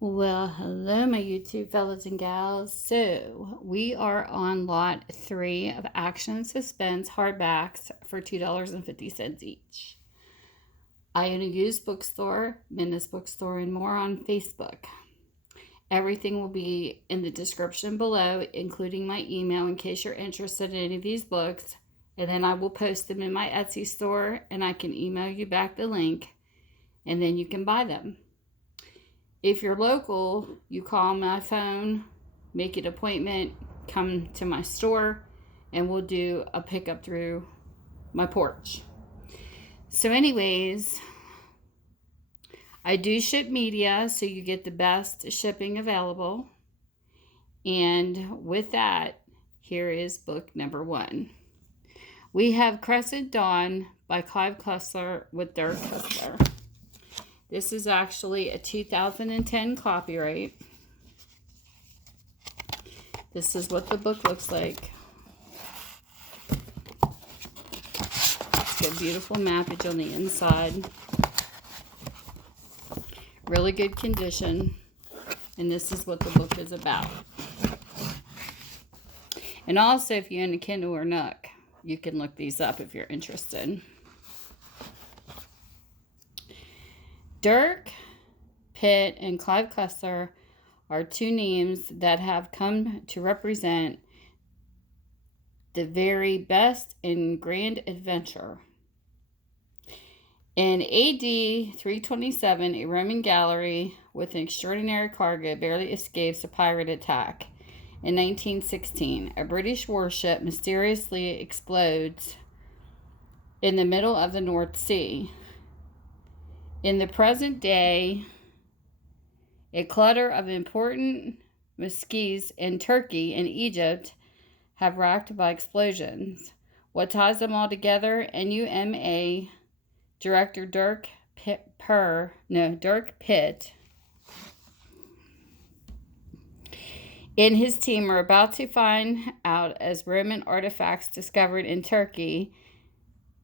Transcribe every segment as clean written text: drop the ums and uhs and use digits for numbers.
Well, hello, my YouTube fellas and gals. So, we are on lot 3 of Action Suspense hardbacks for $2.50 each. I own a used bookstore, Menace Bookstore, and more on Facebook. Everything will be in the description below, including my email in case you're interested in any of these books. And then I will post them in my Etsy store, and I can email you back the link, and then you can buy them. If you're local, you call my phone, make an appointment, come to my store, and we'll do a pickup through my porch. So anyways, I do ship media, so you get the best shipping available. And with that, here is book number 1. We have Crescent Dawn by Clive Cussler with Dirk Cussler. This is actually a 2010 copyright. This is what the book looks like. It's got beautiful mappage on the inside. Really good condition. And this is what the book is about. And also, if you're in a Kindle or Nook, you can look these up if you're interested. Dirk, Pitt, and Clive Cussler are two names that have come to represent the very best in grand adventure. In AD 327, a Roman galley with an extraordinary cargo barely escapes a pirate attack. In 1916, a British warship mysteriously explodes in the middle of the North Sea. In the present day, a clutter of important mosques in Turkey and Egypt have racked by explosions. What ties them all together? NUMA director Dirk Pitt and his team are about to find out as Roman artifacts discovered in Turkey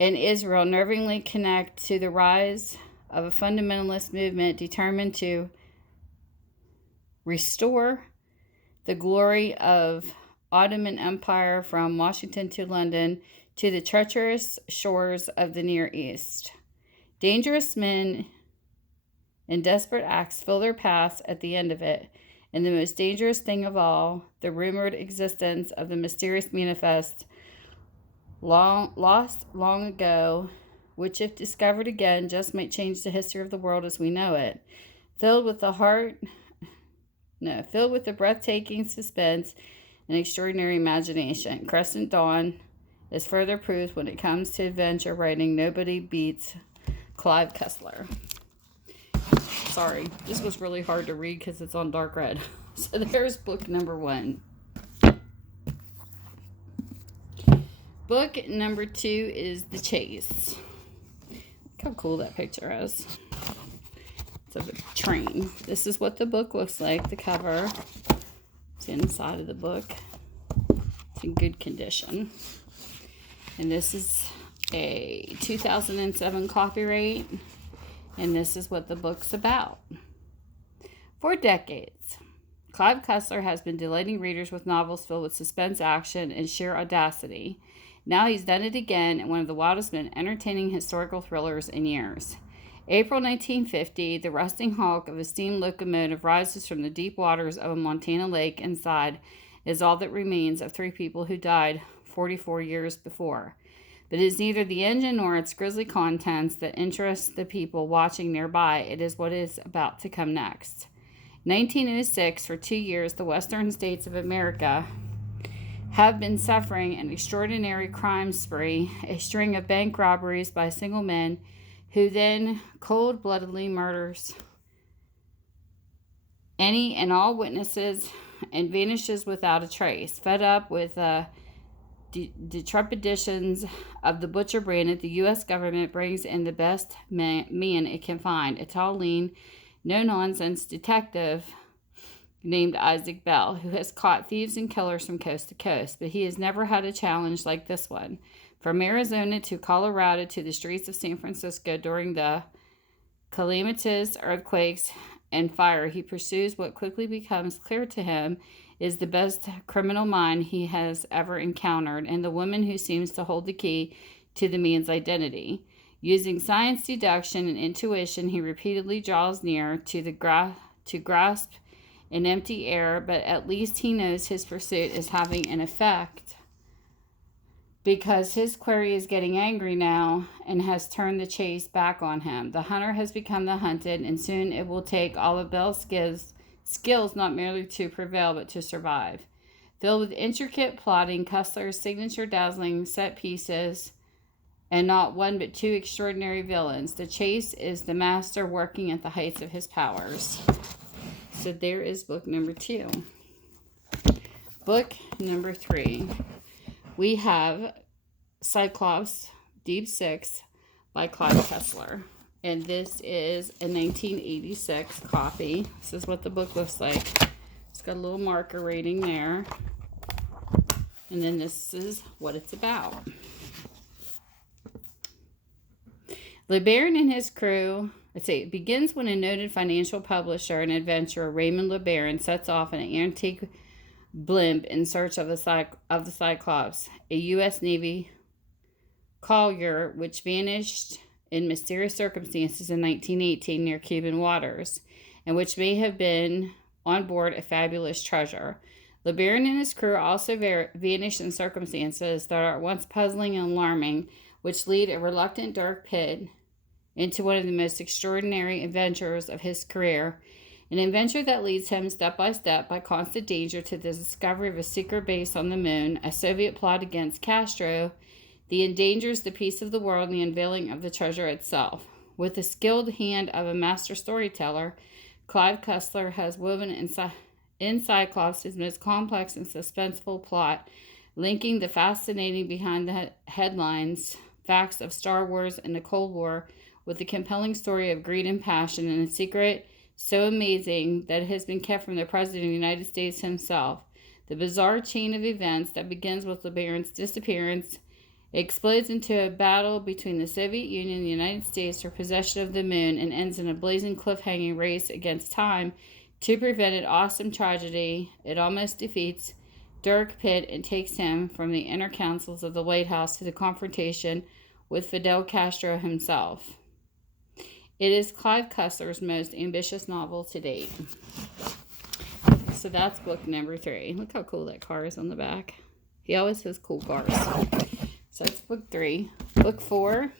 and Israel nervingly connect to the rise of a fundamentalist movement determined to restore the glory of Ottoman Empire from Washington to London to the treacherous shores of the Near East. Dangerous men and desperate acts fill their paths at the end of it, and the most dangerous thing of all, the rumored existence of the mysterious manifest lost long ago, which if discovered again just might change the history of the world as we know it. Filled with the breathtaking suspense and extraordinary imagination, Crescent Dawn is further proof when it comes to adventure writing. Nobody beats Clive Cussler. Sorry, this was really hard to read because it's on dark red. So there's book number 1. Book number 2 is The Chase. Look how cool that picture is. It's of a train. This is what the book looks like, the cover. It's the inside of the book. It's in good condition. And this is a 2007 copyright. And this is what the book's about. For decades, Clive Cussler has been delighting readers with novels filled with suspense, action, and sheer audacity. Now he's done it again in one of the wildest and entertaining historical thrillers in years. April 1950, the rusting hulk of a steam locomotive rises from the deep waters of a Montana lake. Inside is all that remains of 3 people who died 44 years before. But it is neither the engine nor its grisly contents that interest the people watching nearby. It is what is about to come next. 1906, for 2 years, the western states of America have been suffering an extraordinary crime spree, a string of bank robberies by single men who then cold-bloodedly murders any and all witnesses and vanishes without a trace. Fed up with the trepidations of the butcher branded, the U.S. government brings in the best man it can find, a tall, lean, no-nonsense detective named Isaac Bell, who has caught thieves and killers from coast to coast. But he has never had a challenge like this one. From Arizona to Colorado to the streets of San Francisco during the calamitous earthquakes and fire. He pursues what quickly becomes clear to him is the best criminal mind he has ever encountered, and the woman who seems to hold the key to the man's identity. Using science, deduction, and intuition, he repeatedly draws near to grasp an empty air, but at least he knows his pursuit is having an effect, because his quarry is getting angry now and has turned the chase back on him. The hunter has become the hunted, and soon it will take all of Bell's skills not merely to prevail, but to survive. Filled with intricate plotting, Cussler's signature dazzling set pieces, and not one but two extraordinary villains, the chase is the master working at the heights of his powers. So there is book number 2. Book number 3. We have Cyclops, Deep Six by Clive Cussler. And this is a 1986 copy. This is what the book looks like. It's got a little marker rating there. And then this is what it's about. LeBaron and his crew, it begins when a noted financial publisher and adventurer, Raymond LeBaron, sets off in an antique blimp in search of the Cyclops, a U.S. Navy collier which vanished in mysterious circumstances in 1918 near Cuban waters, and which may have been on board a fabulous treasure. LeBaron and his crew also vanish in circumstances that are at once puzzling and alarming, which lead a reluctant Dirk into one of the most extraordinary adventures of his career, an adventure that leads him step by step by constant danger to the discovery of a secret base on the moon, a Soviet plot against Castro, the endangers the peace of the world, and the unveiling of the treasure itself. With the skilled hand of a master storyteller, Clive Cussler has woven in Cyclops his most complex and suspenseful plot, linking the fascinating behind the headlines facts of Star Wars and the Cold War with the compelling story of greed and passion, and a secret so amazing that it has been kept from the President of the United States himself. The bizarre chain of events that begins with LeBaron's disappearance explodes into a battle between the Soviet Union and the United States for possession of the moon, and ends in a blazing cliffhanging race against time to prevent an awesome tragedy. It almost defeats Dirk and takes him from the inner councils of the White House to the confrontation with Fidel Castro himself. It is Clive Cussler's most ambitious novel to date. So that's book number 3. Look how cool that car is on the back. He always has cool cars. So that's book 3. Book 4.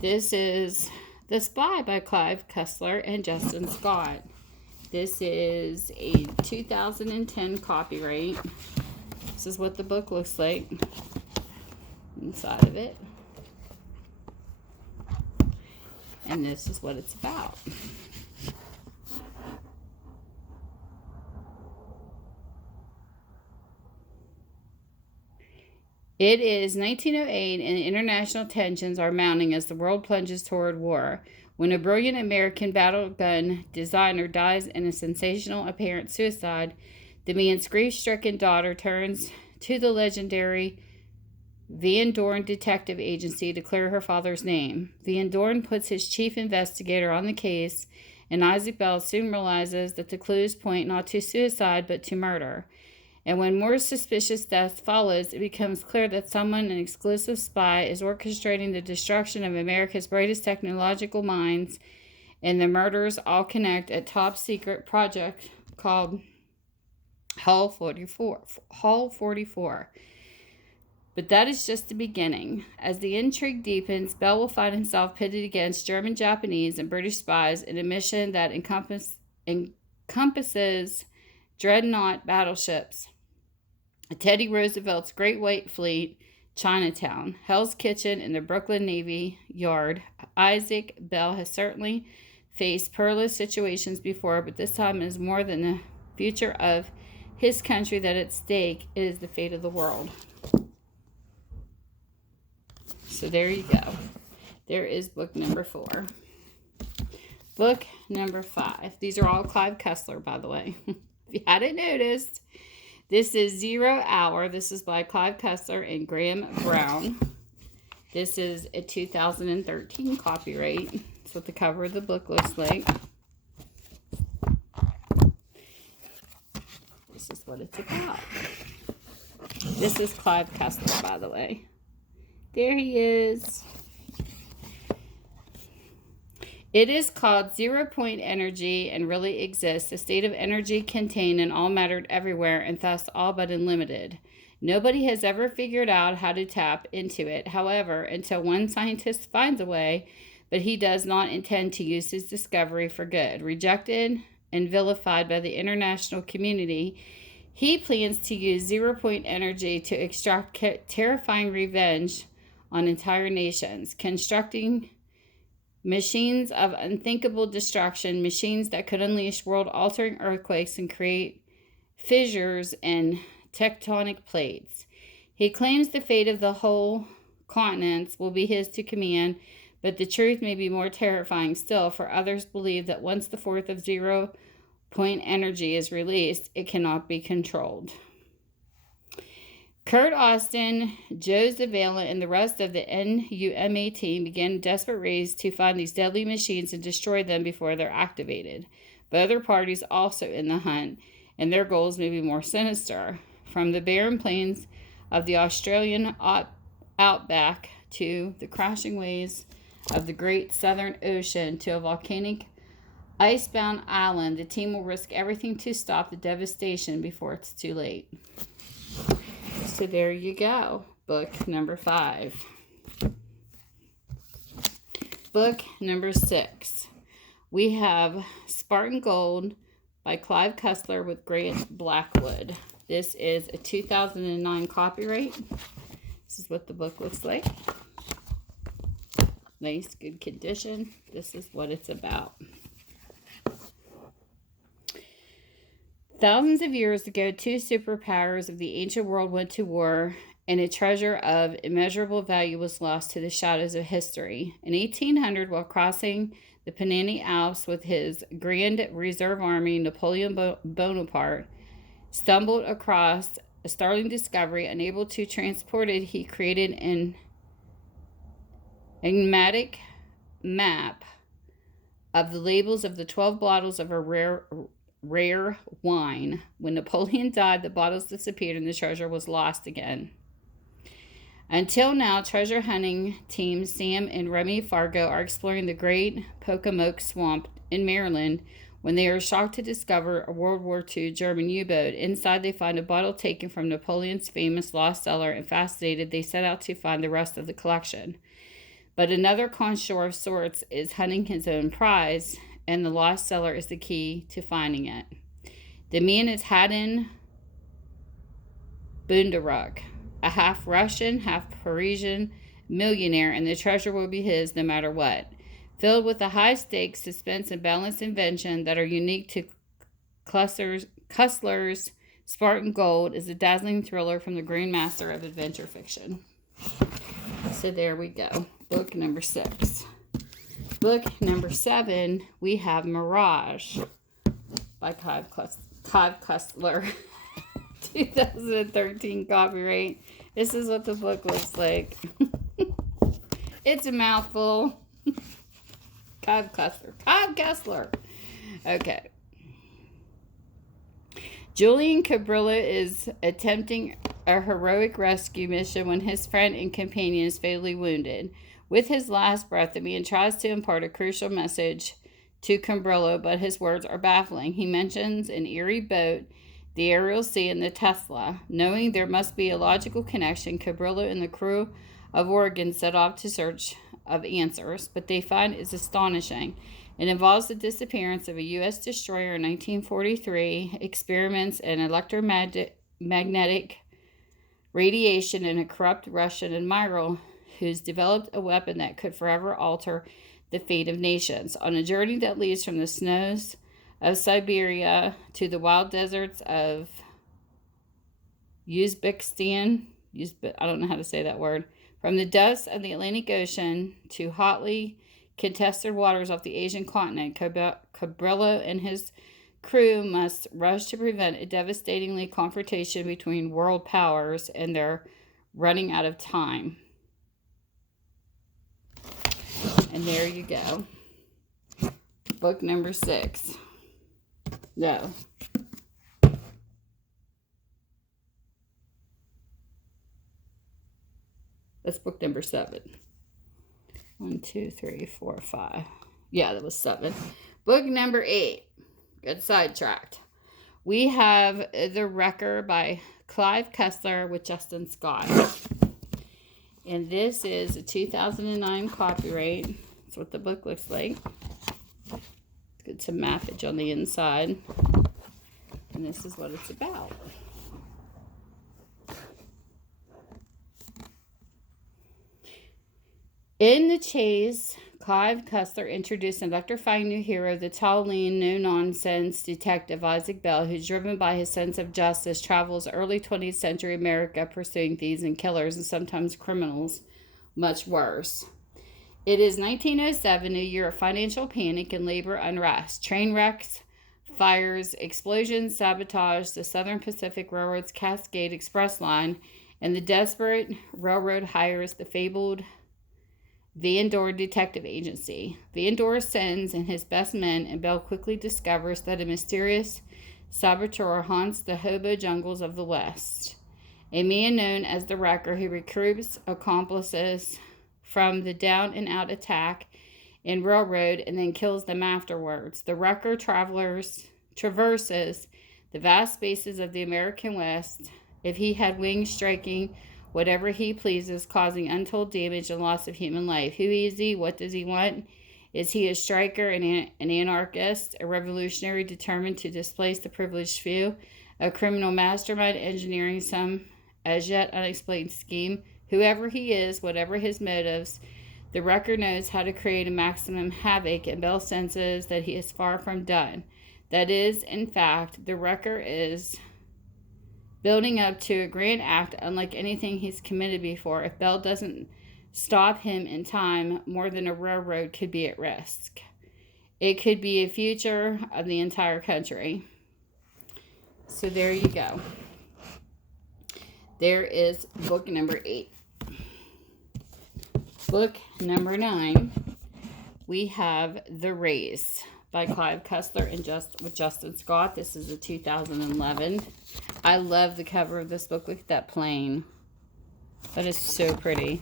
This is The Spy by Clive Cussler and JustinScott. This is a 2010 copyright. This is what the book looks like inside of it. And this is what it's about. It is 1908, and international tensions are mounting as the world plunges toward war. When a brilliant American battle gun designer dies in a sensational apparent suicide, the man's grief-stricken daughter turns to the legendary Van Dorn Detective Agency to clear her father's name. Van Dorn puts his chief investigator on the case, and Isaac Bell soon realizes that the clues point not to suicide but to murder. And when more suspicious death follows, it becomes clear that someone, an exclusive spy, is orchestrating the destruction of America's brightest technological minds, and the murders all connect a top-secret project called Hull 44. But that is just the beginning. As the intrigue deepens, Bell will find himself pitted against German, Japanese, and British spies in a mission that encompasses dreadnought battleships, Teddy Roosevelt's Great White Fleet, Chinatown, Hell's Kitchen, and the Brooklyn Navy Yard. Isaac Bell has certainly faced perilous situations before, but this time it is more than the future of his country that at stake. It is the fate of the world. So there you go. There is book number 4. Book number 5. These are all Clive Cussler, by the way. If you hadn't noticed, this is 0 Hour. This is by Clive Cussler and Graham Brown. This is a 2013 copyright. That's what the cover of the book looks like. what it's about. This is Clive Cussler, by the way. There he is. It is called zero-point energy and really exists, a state of energy contained in all matter everywhere and thus all but unlimited. Nobody has ever figured out how to tap into it, however, until one scientist finds a way, but he does not intend to use his discovery for good. Rejected and vilified by the international community, he plans to use zero-point energy to extract terrifying revenge on entire nations, constructing machines of unthinkable destruction, machines that could unleash world-altering earthquakes and create fissures in tectonic plates. He claims the fate of the whole continents will be his to command, but the truth may be more terrifying still, for others believe that once the fourth of zero-point energy is released, it cannot be controlled. Kurt Austin, Joe Zavala, and the rest of the NUMA team began a desperate race to find these deadly machines and destroy them before they're activated. But other parties also in the hunt, and their goals may be more sinister. From the barren plains of the Australian outback to the crashing waves of the great southern ocean to a volcanic icebound island, the team will risk everything to stop the devastation before it's too late. So there you go. Book number 5. Book number 6. We have Spartan Gold by Clive Cussler with Grant Blackwood. This is a 2009 copyright. This is what the book looks like. Nice, good condition. This is what it's about. Thousands of years ago, two superpowers of the ancient world went to war, and a treasure of immeasurable value was lost to the shadows of history. In 1800, while crossing the Pennine Alps with his Grand Reserve Army, Napoleon Bonaparte stumbled across a startling discovery. Unable to transport it, he created an enigmatic map of the labels of the 12 bottles of a rare wine. When Napoleon died, the bottles disappeared and the treasure was lost again. Until now, treasure hunting teams Sam and Remy Fargo are exploring the Great Pocomoke Swamp in Maryland when they are shocked to discover a World War II German U-boat. Inside, they find a bottle taken from Napoleon's famous lost cellar, and fascinated, they set out to find the rest of the collection. But another connoisseur of sorts is hunting his own prize, and the lost cellar is the key to finding it. The man is Haddon Bundaruk, a half Russian, half Parisian millionaire, and the treasure will be his no matter what. Filled with the high stakes, suspense, and balanced invention that are unique to Cussler's Spartan Gold, is a dazzling thriller from the grandmaster of adventure fiction. So there we go. Book number 6. Book number 7, we have Mirage by Clive Cussler. 2013 copyright. This is what the book looks like. It's a mouthful. Clive Cussler. Okay. Julian Cabrilla is attempting a heroic rescue mission when his friend and companion is fatally wounded. With his last breath, the man tries to impart a crucial message to Cabrillo, but his words are baffling. He mentions an eerie boat, the Ariel Sea, and the Tesla. Knowing there must be a logical connection, Cabrillo and the crew of Oregon set off to search of answers, but they find is astonishing. It involves the disappearance of a U.S. destroyer in 1943, experiments in electromagnetic radiation, and a corrupt Russian admiral who's developed a weapon that could forever alter the fate of nations. On a journey that leads from the snows of Siberia to the wild deserts of Uzbekistan, I don't know how to say that word, from the depths of the Atlantic Ocean to hotly contested waters off the Asian continent, Cabrillo and his crew must rush to prevent a devastatingly confrontation between world powers, and they're running out of time. And there you go. Book number 6. No. That's book number 7. 1, 2, 3, 4, 5. Yeah, that was 7. Book number 8. Good sidetracked. We have The Wrecker by Clive Cussler with JustinScott. And this is a 2009 copyright. That's what the book looks like. Get some mappage on the inside. And this is what it's about. In the chase, Clive Cussler introduced an electrifying new hero, the tall, lean, no-nonsense detective Isaac Bell, who's driven by his sense of justice, travels early 20th century America pursuing thieves and killers and sometimes criminals much worse. It is 1907, a year of financial panic and labor unrest. Train wrecks, fires, explosions, sabotage, the Southern Pacific Railroad's Cascade Express line, and the desperate railroad hires the fabled Van Dorn Detective Agency. Van Dorn sends in his best men, and Bell quickly discovers that a mysterious saboteur haunts the hobo jungles of the West. A man known as the Wrecker, who recruits accomplices from the down-and-out attack in railroad and then kills them afterwards. The Wrecker traverses the vast spaces of the American West. If he had wings, striking whatever he pleases, causing untold damage and loss of human life. Who is he? What does he want? Is he a striker, an anarchist, a revolutionary determined to displace the privileged few, a criminal mastermind engineering some as yet unexplained scheme? Whoever he is, whatever his motives, the Wrecker knows how to create a maximum havoc, and Bell senses that he is far from done. That is, in fact, the Wrecker is building up to a grand act unlike anything he's committed before. If Bell doesn't stop him in time, more than a railroad could be at risk. It could be a future of the entire country. So there you go. There is book number 8. Book number 9, we have The Race by Clive Cussler and with JustinScott. This is a 2011. I love the cover of this book. Look at that plane. That is so pretty.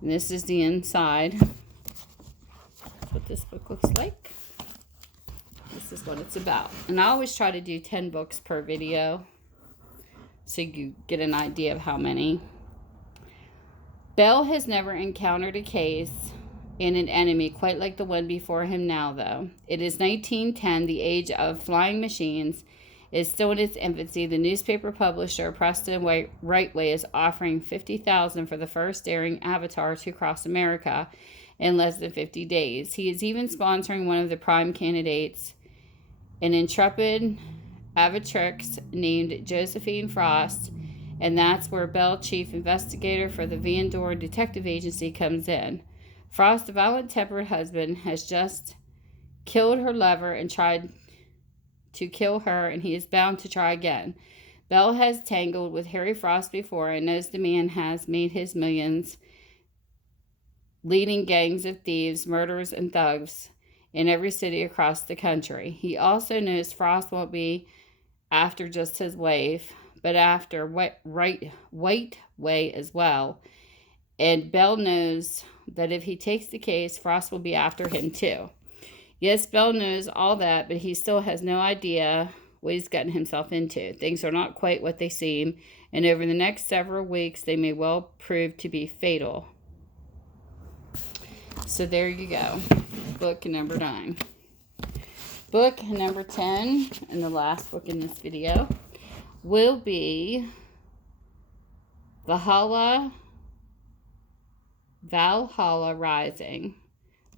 And this is the inside. That's what this book looks like. This is what it's about. And I always try to do 10 books per video, so you get an idea of how many. Bell has never encountered a case and an enemy quite like the one before him now, though. It is 1910, the age of flying machines is still in its infancy. The newspaper publisher Preston Rightway is offering $50,000 for the first daring avatar to cross America in less than 50 days. He is even sponsoring one of the prime candidates, an intrepid avatrix named Josephine Frost, and that's where Bell, chief investigator for the Van Dorn Detective Agency, comes in. Frost, the violent-tempered husband, has just killed her lover and tried to kill her, and he is bound to try again. Bell has tangled with Harry Frost before and knows the man has made his millions leading gangs of thieves, murderers, and thugs in every city across the country. He also knows Frost won't be after just his wife, but after White Way as well. And Bell knows that if he takes the case, Frost will be after him too. Yes, Bell knows all that, but he still has no idea what he's gotten himself into. Things are not quite what they seem, and over the next several weeks, they may well prove to be fatal. So there you go. Book number 9. Book number 10, and the last book in this video, will be Valhalla Rising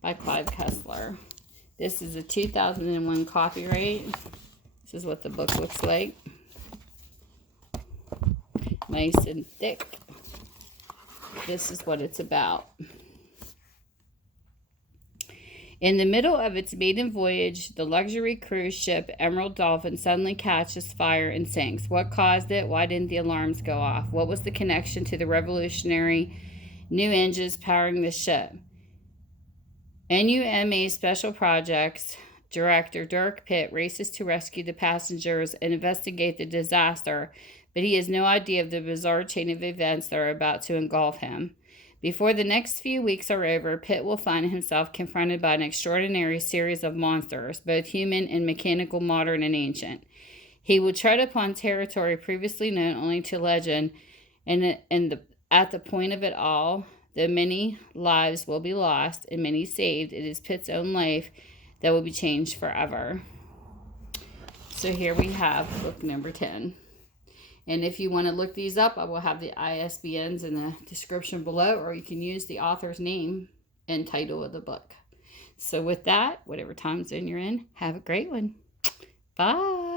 by Clive Cussler. This is a 2001 copyright. This is what the book looks like. Nice and thick. This is what it's about. In the middle of its maiden voyage, the luxury cruise ship Emerald Dolphin suddenly catches fire and sinks. What caused it? Why didn't the alarms go off? What was the connection to the revolutionary new engines powering the ship? NUMA Special Projects Director Dirk races to rescue the passengers and investigate the disaster. but he has no idea of the bizarre chain of events that are about to engulf him. Before the next few weeks are over, Pitt will find himself confronted by an extraordinary series of monsters, both human and mechanical, modern and ancient. He will tread upon territory previously known only to legend, and at the point of it all, though many lives will be lost and many saved, it is Pitt's own life that will be changed forever. So here we have book number 10. And if you want to look these up, I will have the ISBNs in the description below, or you can use the author's name and title of the book. So with that, whatever time zone you're in, have a great one. Bye.